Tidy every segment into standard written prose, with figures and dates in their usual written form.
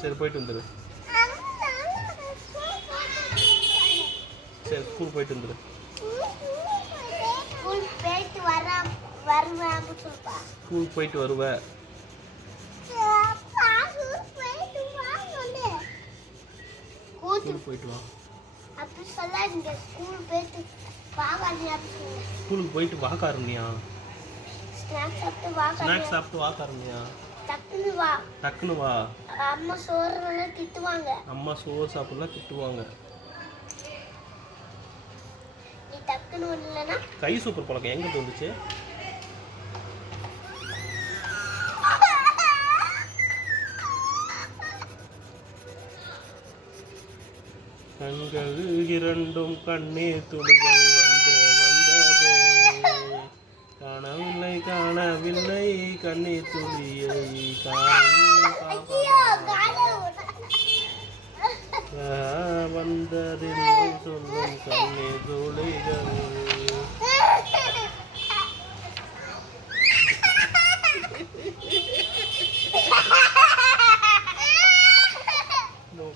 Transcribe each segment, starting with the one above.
சரி போயிட்டு வந்துரு. சரி ஸ்கூல் போயிட்டு வந்துரு. ஸ்கூல் போயிட்டு வருவ. ஸ்கூல் போயிட்டு வா. ஸ்கூலுக்கு போயிட்டு வா காரணியா. ஸ்நாக்ஸ் சாப்பிட்டு வா காரணியா. டக்குனு வா. அம்மா சோறு திட்டுவாங்க. அம்மா சோறு சாப்பிடலாம் திட்டுவாங்க. நீ டக்குனு வரலனா கை சூப்பர் பழக்கம் எங்க தோந்துச்சு? கண்கள் இரண்டும் கண்ணீர் துளிகள் வந்ததே, காணவில்லை காணவில்லை கண்ணீர் துளியை வந்ததில்லை சொல்லும் கண்ணீர் துளிகள்.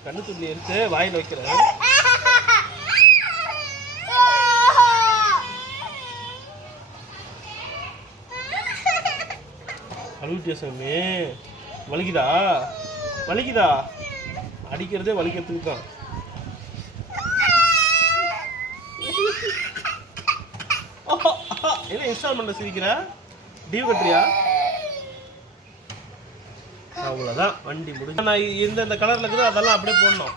கண்ணு துள்ளி எடுத்து வாயில் வைக்கிறேன். அழுவிட்டியா சாமி? வலிக்குதா? வலிக்குதா? அடிக்கிறதே வலிக்கிறதுக்கு தான். என்ன இன்ஸ்டால்மெண்ட்ல சிரிக்கிற? டியூ கட்டுறியா? அவ்வளோதான், வண்டி முடிஞ்சு. நான் இந்த கலர்ல இருக்குது அதெல்லாம் அப்படியே போடணும்.